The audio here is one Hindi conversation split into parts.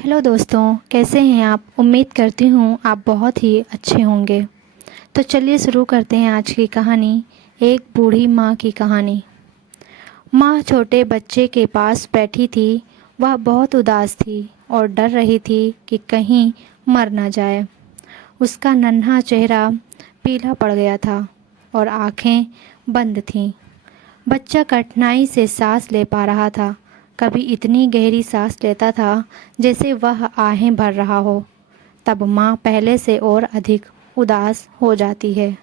हेलो दोस्तों, कैसे हैं आप। उम्मीद करती हूँ आप बहुत ही अच्छे होंगे। तो चलिए शुरू करते हैं आज की कहानी। एक बूढ़ी माँ की कहानी। माँ छोटे बच्चे के पास बैठी थी। वह बहुत उदास थी और डर रही थी कि कहीं मर ना जाए। उसका नन्हा चेहरा पीला पड़ गया था और आंखें बंद थीं। बच्चा कठिनाई से सांस ले पा रहा था। कभी इतनी गहरी सांस लेता था जैसे वह आहें भर रहा हो। तब माँ पहले से और अधिक उदास हो जाती है।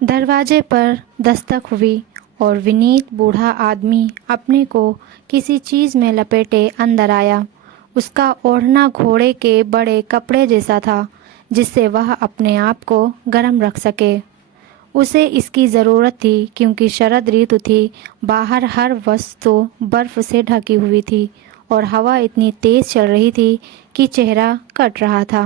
दरवाजे पर दस्तक हुई और विनीत बूढ़ा आदमी अपने को किसी चीज़ में लपेटे अंदर आया। उसका ओढ़ना घोड़े के बड़े कपड़े जैसा था, जिससे वह अपने आप को गर्म रख सके। उसे इसकी ज़रूरत थी क्योंकि शरद ऋतु थी। बाहर हर वस्तु बर्फ़ से ढकी हुई थी और हवा इतनी तेज़ चल रही थी कि चेहरा कट रहा था।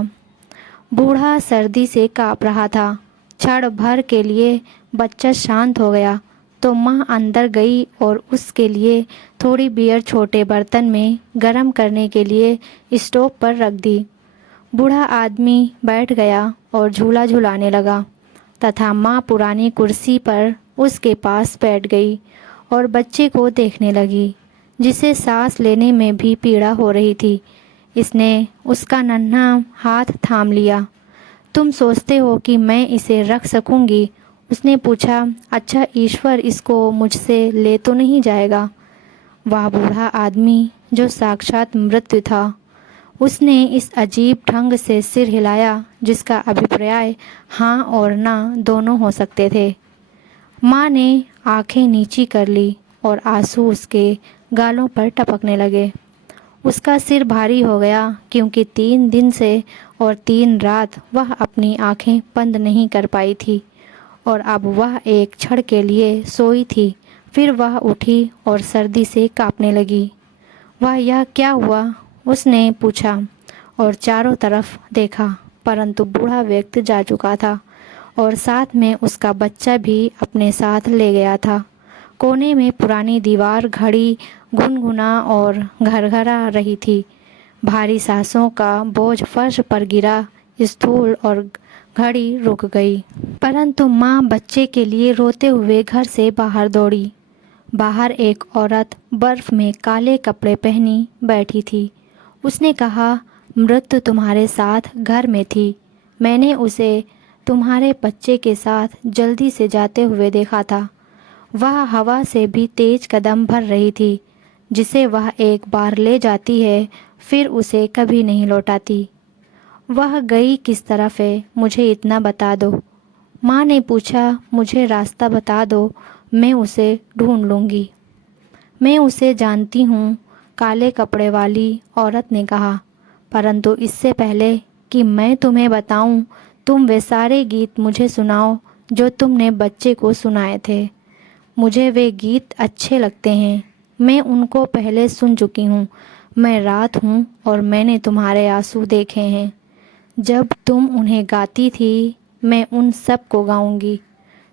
बूढ़ा सर्दी से काँप रहा था। क्षण भर के लिए बच्चा शांत हो गया तो माँ अंदर गई और उसके लिए थोड़ी बियर छोटे बर्तन में गर्म करने के लिए स्टोव पर रख दी। बूढ़ा आदमी बैठ गया और झूला झुलाने लगा तथा माँ पुरानी कुर्सी पर उसके पास बैठ गई और बच्चे को देखने लगी, जिसे सांस लेने में भी पीड़ा हो रही थी। इसने उसका नन्हा हाथ थाम लिया। तुम सोचते हो कि मैं इसे रख सकूंगी? उसने पूछा। अच्छा, ईश्वर इसको मुझसे ले तो नहीं जाएगा? वह बूढ़ा आदमी जो साक्षात मृत्यु था, उसने इस अजीब ढंग से सिर हिलाया जिसका अभिप्राय हाँ और ना दोनों हो सकते थे। माँ ने आंखें नीची कर ली और आंसू उसके गालों पर टपकने लगे। उसका सिर भारी हो गया क्योंकि 3 दिन से और 3 रात वह अपनी आंखें बंद नहीं कर पाई थी और अब वह एक क्षण के लिए सोई थी। फिर वह उठी और सर्दी से कांपने लगी। वह यह क्या हुआ? उसने पूछा और चारों तरफ देखा, परंतु बूढ़ा व्यक्ति जा चुका था और साथ में उसका बच्चा भी अपने साथ ले गया था। कोने में पुरानी दीवार घड़ी गुनगुना और घरघरा रही थी। भारी सांसों का बोझ फर्श पर गिरा। स्थूल और घड़ी रुक गई, परंतु माँ बच्चे के लिए रोते हुए घर से बाहर दौड़ी। बाहर एक औरत बर्फ में काले कपड़े पहनी बैठी थी। उसने कहा, मृत्यु तुम्हारे साथ घर में थी। मैंने उसे तुम्हारे बच्चे के साथ जल्दी से जाते हुए देखा था। वह हवा से भी तेज कदम भर रही थी। जिसे वह एक बार ले जाती है फिर उसे कभी नहीं लौटाती। वह गई किस तरफ है, मुझे इतना बता दो। माँ ने पूछा। मुझे रास्ता बता दो, मैं उसे ढूंढ लूँगी। मैं उसे जानती हूँ, काले कपड़े वाली औरत ने कहा। परंतु इससे पहले कि मैं तुम्हें बताऊं, तुम वे सारे गीत मुझे सुनाओ जो तुमने बच्चे को सुनाए थे। मुझे वे गीत अच्छे लगते हैं। मैं उनको पहले सुन चुकी हूँ। मैं रात हूँ और मैंने तुम्हारे आंसू देखे हैं। जब तुम उन्हें गाती थी, मैं उन सब को गाऊंगी,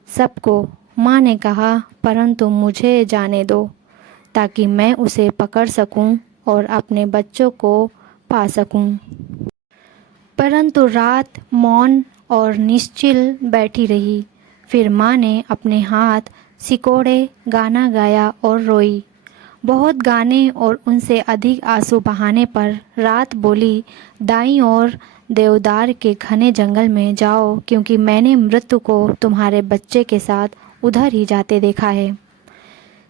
सबको। माँ ने कहा, परंतु मुझे जाने दो ताकि मैं उसे पकड़ सकूं और अपने बच्चों को पा सकूं। परंतु रात मौन और निश्चिल बैठी रही। फिर माँ ने अपने हाथ सिकोड़े, गाना गाया और रोई। बहुत गाने और उनसे अधिक आंसू बहाने पर रात बोली, दाईं ओर देवदार के घने जंगल में जाओ, क्योंकि मैंने मृत्यु को तुम्हारे बच्चे के साथ उधर ही जाते देखा है।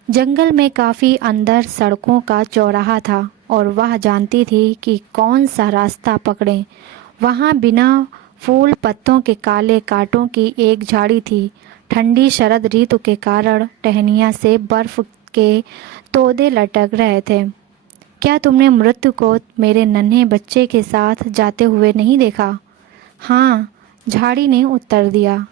जंगल में काफ़ी अंदर सड़कों का चौराहा था और वह जानती थी कि कौन सा रास्ता पकड़ें। वहाँ बिना फूल पत्तों के काले कांटों की एक झाड़ी थी। ठंडी शरद ऋतु के कारण टहनियाँ से बर्फ के तोदे लटक रहे थे। क्या तुमने मृत्यु को मेरे नन्हे बच्चे के साथ जाते हुए नहीं देखा? हाँ, झाड़ी ने उत्तर दिया।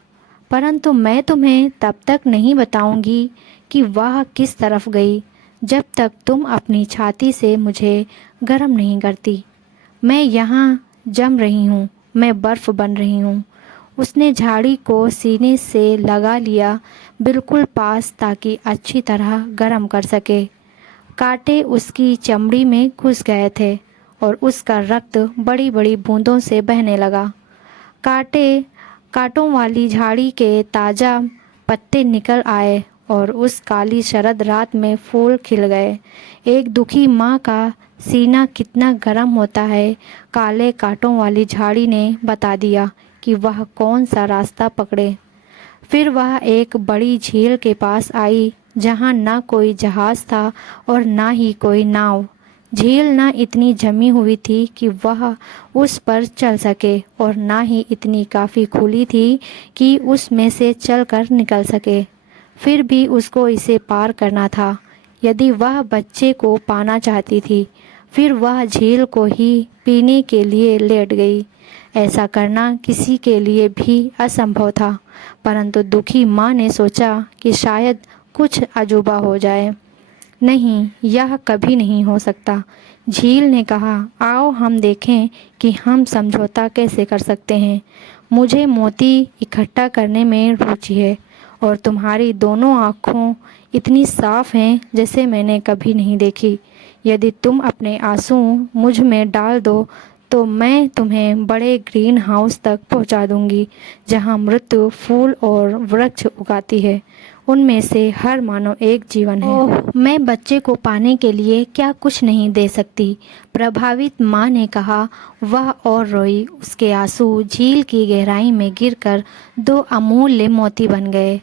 परंतु मैं तुम्हें तब तक नहीं बताऊंगी कि वह किस तरफ गई जब तक तुम अपनी छाती से मुझे गर्म नहीं करती। मैं यहाँ जम रही हूँ, मैं बर्फ़ बन रही हूँ। उसने झाड़ी को सीने से लगा लिया, बिल्कुल पास, ताकि अच्छी तरह गर्म कर सके। कांटे उसकी चमड़ी में घुस गए थे और उसका रक्त बड़ी बड़ी बूंदों से बहने लगा। कांटों वाली झाड़ी के ताज़ा पत्ते निकल आए और उस काली शरद रात में फूल खिल गए। एक दुखी माँ का सीना कितना गर्म होता है, काले कांटों वाली झाड़ी ने बता दिया कि वह कौन सा रास्ता पकड़े। फिर वह एक बड़ी झील के पास आई जहाँ ना कोई जहाज़ था और ना ही कोई नाव। झील ना इतनी जमी हुई थी कि वह उस पर चल सके और ना ही इतनी काफ़ी खुली थी कि उसमें से चलकर निकल सके। फिर भी उसको इसे पार करना था यदि वह बच्चे को पाना चाहती थी। फिर वह झील को ही पीने के लिए लेट गई। ऐसा करना किसी के लिए भी असंभव था, परंतु दुखी माँ ने सोचा कि शायद कुछ अजूबा हो जाए। नहीं, यह कभी नहीं हो सकता। झील ने कहा, आओ हम देखें कि हम समझौता कैसे कर सकते हैं। मुझे मोती इकट्ठा करने में रुचि है और तुम्हारी दोनों आँखों इतनी साफ हैं जैसे मैंने कभी नहीं देखी। यदि तुम अपने आंसू मुझ में डाल दो तो मैं तुम्हें बड़े ग्रीन हाउस तक पहुंचा दूंगी जहां मृत्यु फूल और वृक्ष उगाती है। उनमें से हर मानव एक जीवन है। ओह, मैं बच्चे को पाने के लिए क्या कुछ नहीं दे सकती, प्रभावित माँ ने कहा। वह और रोई। उसके आंसू झील की गहराई में गिरकर दो अमूल्य मोती बन गए।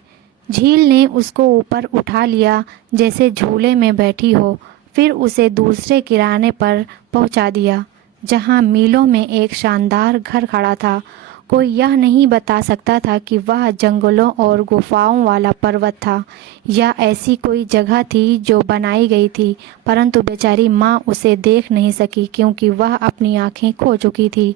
झील ने उसको ऊपर उठा लिया जैसे झूले में बैठी हो, फिर उसे दूसरे किनारे पर पहुंचा दिया जहां मीलों में एक शानदार घर खड़ा था। कोई यह नहीं बता सकता था कि वह जंगलों और गुफाओं वाला पर्वत था या ऐसी कोई जगह थी जो बनाई गई थी, परंतु बेचारी माँ उसे देख नहीं सकी क्योंकि वह अपनी आंखें खो चुकी थी।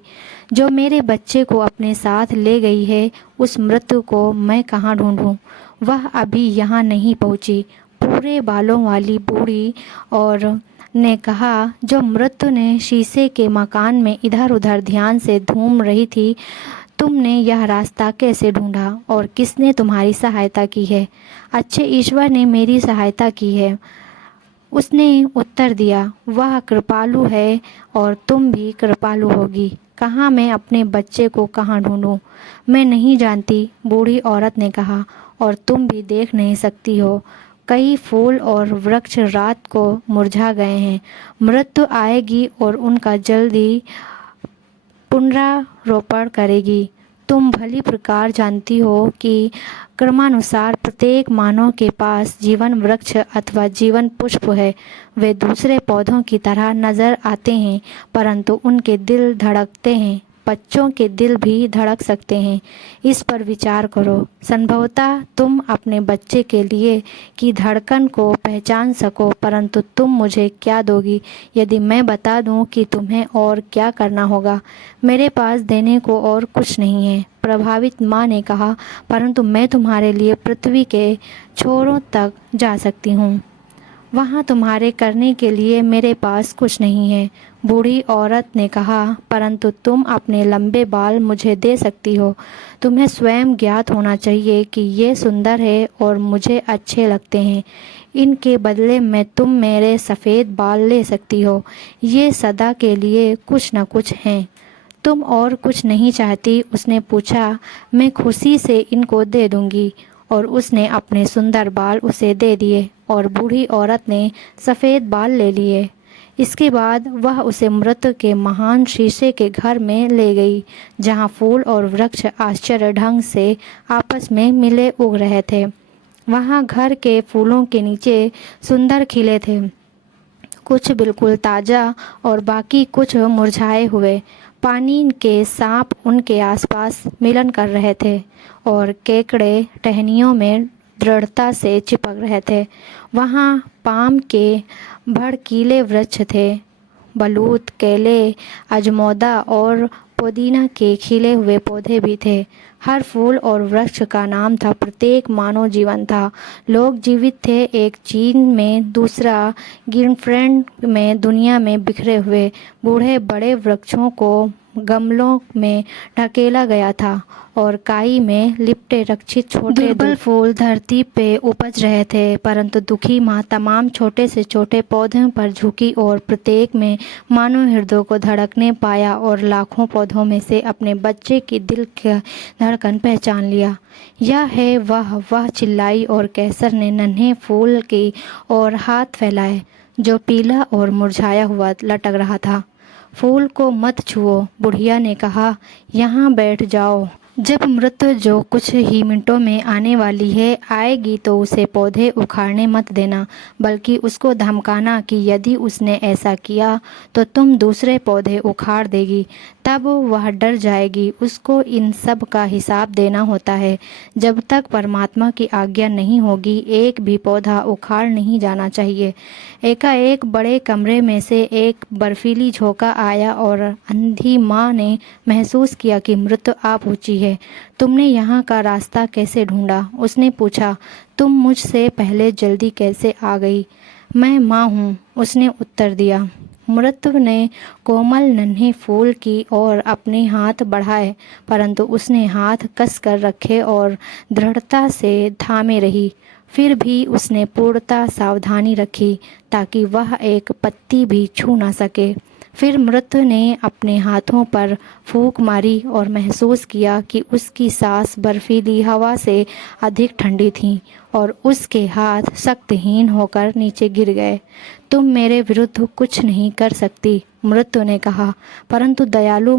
जो मेरे बच्चे को अपने साथ ले गई है, उस मृत्यु को मैं कहाँ ढूंढूं? वह अभी यहाँ नहीं पहुँची। पूरे बालों वाली बूढ़ी और ने कहा, जो मृत्यु ने शीशे के मकान में इधर उधर ध्यान से घूम रही थी, तुमने यह रास्ता कैसे ढूंढा और किसने तुम्हारी सहायता की है? अच्छे ईश्वर ने मेरी सहायता की है, उसने उत्तर दिया। वह कृपालु है और तुम भी कृपालु होगी। कहाँ मैं अपने बच्चे को कहाँ ढूंढूं? मैं नहीं जानती, बूढ़ी औरत ने कहा, और तुम भी देख नहीं सकती हो। कई फूल और वृक्ष रात को मुरझा गए हैं। मृत्यु आएगी और उनका जल्दी पुनरारोपण करेगी। तुम भली प्रकार जानती हो कि क्रमानुसार प्रत्येक मानव के पास जीवन वृक्ष अथवा जीवन पुष्प है। वे दूसरे पौधों की तरह नजर आते हैं, परंतु उनके दिल धड़कते हैं। बच्चों के दिल भी धड़क सकते हैं। इस पर विचार करो। संभवतः तुम अपने बच्चे के लिए की धड़कन को पहचान सको, परंतु तुम मुझे क्या दोगी यदि मैं बता दूं कि तुम्हें और क्या करना होगा? मेरे पास देने को और कुछ नहीं है, प्रभावित माँ ने कहा, परंतु मैं तुम्हारे लिए पृथ्वी के छोरों तक जा सकती हूँ। वहाँ तुम्हारे करने के लिए मेरे पास कुछ नहीं है, बूढ़ी औरत ने कहा, परंतु तुम अपने लंबे बाल मुझे दे सकती हो। तुम्हें स्वयं ज्ञात होना चाहिए कि ये सुंदर है और मुझे अच्छे लगते हैं। इनके बदले में तुम मेरे सफ़ेद बाल ले सकती हो। ये सदा के लिए कुछ न कुछ हैं। तुम और कुछ नहीं चाहती? उसने पूछा। मैं खुशी से इनको दे दूंगी। और उसने अपने सुंदर बाल उसे दे दिए और बूढ़ी औरत ने सफ़ेद बाल ले लिए। इसके बाद वह उसे मृत्यु के महान शीशे के घर में ले गई जहाँ फूल और वृक्ष आश्चर्य ढंग से आपस में मिले उग रहे थे। वहाँ घर के फूलों के नीचे सुंदर खिले थे, कुछ बिल्कुल ताज़ा और बाकी कुछ मुरझाए हुए। पानी के सांप उनके आसपास मिलन कर रहे थे और केकड़े टहनियों में दृढ़ता से चिपक रहे थे। वहाँ पाम के भड़कीले वृक्ष थे, बलूत, केले, अजमोदा और पुदीना के खिले हुए पौधे भी थे। हर फूल और वृक्ष का नाम था। प्रत्येक मानव जीवन था। लोग जीवित थे, एक चीन में, दूसरा गिरफ्रेंड में, दुनिया में बिखरे हुए। बूढ़े बड़े वृक्षों को गमलों में ढकेला गया था और काई में लिपटे रक्षित छोटे दुर्बल फूल धरती पे उपज रहे थे। परंतु दुखी माँ तमाम छोटे से छोटे पौधों पर झुकी और प्रत्येक में मानो हृदय को धड़कने पाया और लाखों पौधों में से अपने बच्चे की दिल का धड़कन पहचान लिया। यह है वह चिल्लाई और कैसर ने नन्हे फूल की ओर हाथ फैलाए जो पीला और मुरझाया हुआ लटक रहा था। फूल को मत छुओ, बुढ़िया ने कहा, यहाँ बैठ जाओ। जब मृत्यु जो कुछ ही मिनटों में आने वाली है आएगी तो उसे पौधे उखाड़ने मत देना, बल्कि उसको धमकाना कि यदि उसने ऐसा किया तो तुम दूसरे पौधे उखाड़ देगी। तब वह डर जाएगी। उसको इन सब का हिसाब देना होता है। जब तक परमात्मा की आज्ञा नहीं होगी एक भी पौधा उखाड़ नहीं जाना चाहिए। एकाएक बड़े कमरे में से एक बर्फीली झोंका आया और अंधी माँ ने महसूस किया कि मृत्यु आ पहुंची है। तुमने यहाँ का रास्ता कैसे ढूंढा? उसने पूछा। तुम मुझसे पहले जल्दी कैसे आ गई? मैं माँ हूँ, उसने उत्तर दिया। मृत्यु ने कोमल नन्हे फूल की ओर अपने हाथ बढ़ाए, परंतु उसने हाथ कस कर रखे और दृढ़ता से थामे रही। फिर भी उसने पूर्णतः सावधानी रखी ताकि वह एक पत्ती भी छू ना सके। फिर मृत्यु ने अपने हाथों पर फूंक मारी और महसूस किया कि उसकी सांस बर्फीली हवा से अधिक ठंडी थी और उसके हाथ शक्तिहीन होकर नीचे गिर गए। तुम मेरे विरुद्ध कुछ नहीं कर सकती, मृत्यु ने कहा, परंतु दयालु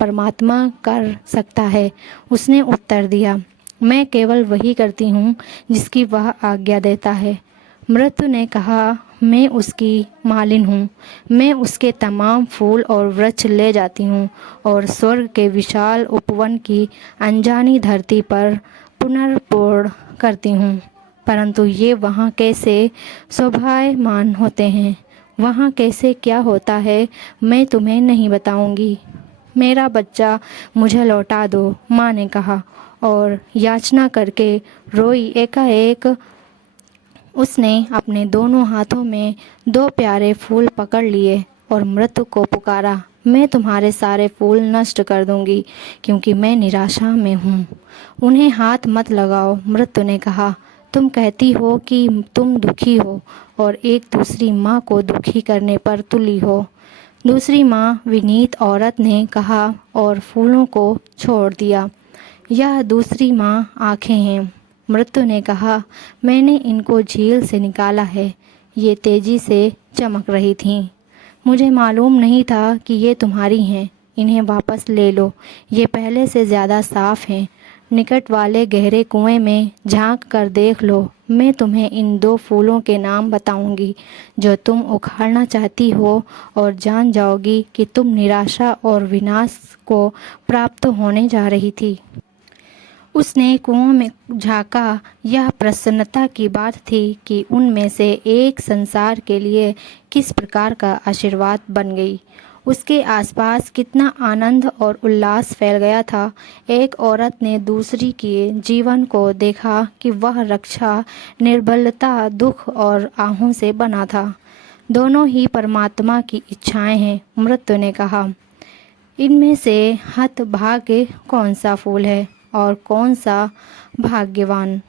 परमात्मा कर सकता है, उसने उत्तर दिया। मैं केवल वही करती हूँ जिसकी वह आज्ञा देता है। मृत्यु ने कहा, मैं उसकी मालिन हूँ। मैं उसके तमाम फूल और वृक्ष ले जाती हूँ और स्वर्ग के विशाल उपवन की अनजानी धरती पर पुनर्पूर्ण करती हूँ। परंतु ये वहाँ कैसे शोभायमान होते हैं, वहाँ कैसे क्या होता है, मैं तुम्हें नहीं बताऊँगी। मेरा बच्चा मुझे लौटा दो, माँ ने कहा और याचना करके रोई। एकाएक उसने अपने दोनों हाथों में 2 प्यारे फूल पकड़ लिए और मृत्यु को पुकारा। मैं तुम्हारे सारे फूल नष्ट कर दूंगी क्योंकि मैं निराशा में हूँ। उन्हें हाथ मत लगाओ, मृत्यु ने कहा। तुम कहती हो कि तुम दुखी हो और एक दूसरी माँ को दुखी करने पर तुली हो। दूसरी माँ विनीत औरत ने कहा और फूलों को छोड़ दिया। यह दूसरी माँ आँखें हैं, मृत्यु ने कहा। मैंने इनको झील से निकाला है, ये तेजी से चमक रही थीं। मुझे मालूम नहीं था कि ये तुम्हारी हैं। इन्हें वापस ले लो, ये पहले से ज़्यादा साफ हैं। निकट वाले गहरे कुएं में झांक कर देख लो। मैं तुम्हें इन 2 फूलों के नाम बताऊंगी जो तुम उखाड़ना चाहती हो और जान जाओगी कि तुम निराशा और विनाश को प्राप्त होने जा रही थी। उसने कुओं में झांका। यह प्रसन्नता की बात थी कि उनमें से एक संसार के लिए किस प्रकार का आशीर्वाद बन गई। उसके आसपास कितना आनंद और उल्लास फैल गया था। एक औरत ने दूसरी के जीवन को देखा कि वह रक्षा, निर्बलता, दुख और आहों से बना था। दोनों ही परमात्मा की इच्छाएं हैं, मृत्यु ने कहा। इनमें से हतभाग्य कौन सा फूल है और कौन सा भाग्यवान?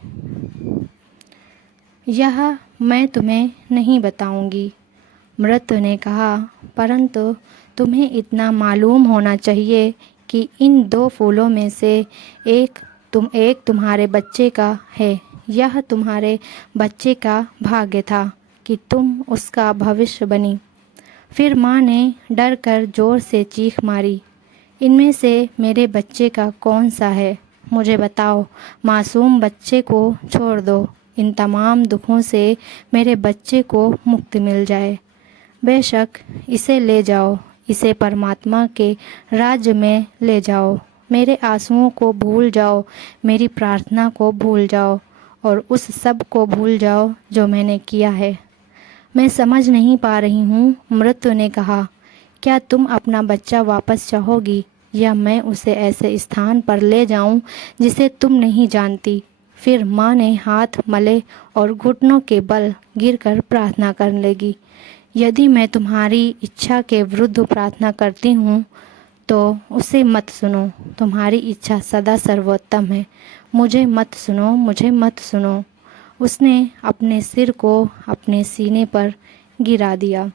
यह मैं तुम्हें नहीं बताऊंगी, मृत्यु ने कहा, परंतु तुम्हें इतना मालूम होना चाहिए कि इन 2 फूलों में से एक तुम्हारे बच्चे का है। यह तुम्हारे बच्चे का भाग्य था कि तुम उसका भविष्य बनी। फिर माँ ने डर कर जोर से चीख मारी। इनमें से मेरे बच्चे का कौन सा है? मुझे बताओ। मासूम बच्चे को छोड़ दो। इन तमाम दुखों से मेरे बच्चे को मुक्ति मिल जाए। बेशक इसे ले जाओ, इसे परमात्मा के राज्य में ले जाओ। मेरे आंसुओं को भूल जाओ, मेरी प्रार्थना को भूल जाओ और उस सब को भूल जाओ जो मैंने किया है। मैं समझ नहीं पा रही हूँ, मृत्यु ने कहा। क्या तुम अपना बच्चा वापस चाहोगी या मैं उसे ऐसे स्थान पर ले जाऊं जिसे तुम नहीं जानती? फिर माँ ने हाथ मले और घुटनों के बल गिरकर प्रार्थना करने लगी। यदि मैं तुम्हारी इच्छा के विरुद्ध प्रार्थना करती हूँ तो उसे मत सुनो, तुम्हारी इच्छा सदा सर्वोत्तम है। मुझे मत सुनो, मुझे मत सुनो। उसने अपने सिर को अपने सीने पर गिरा दिया।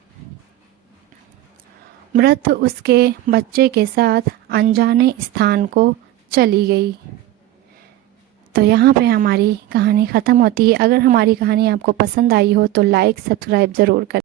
मृत उसके बच्चे के साथ अनजाने स्थान को चली गई। तो यहाँ पे हमारी कहानी ख़त्म होती है। अगर हमारी कहानी आपको पसंद आई हो तो लाइक सब्सक्राइब ज़रूर करें।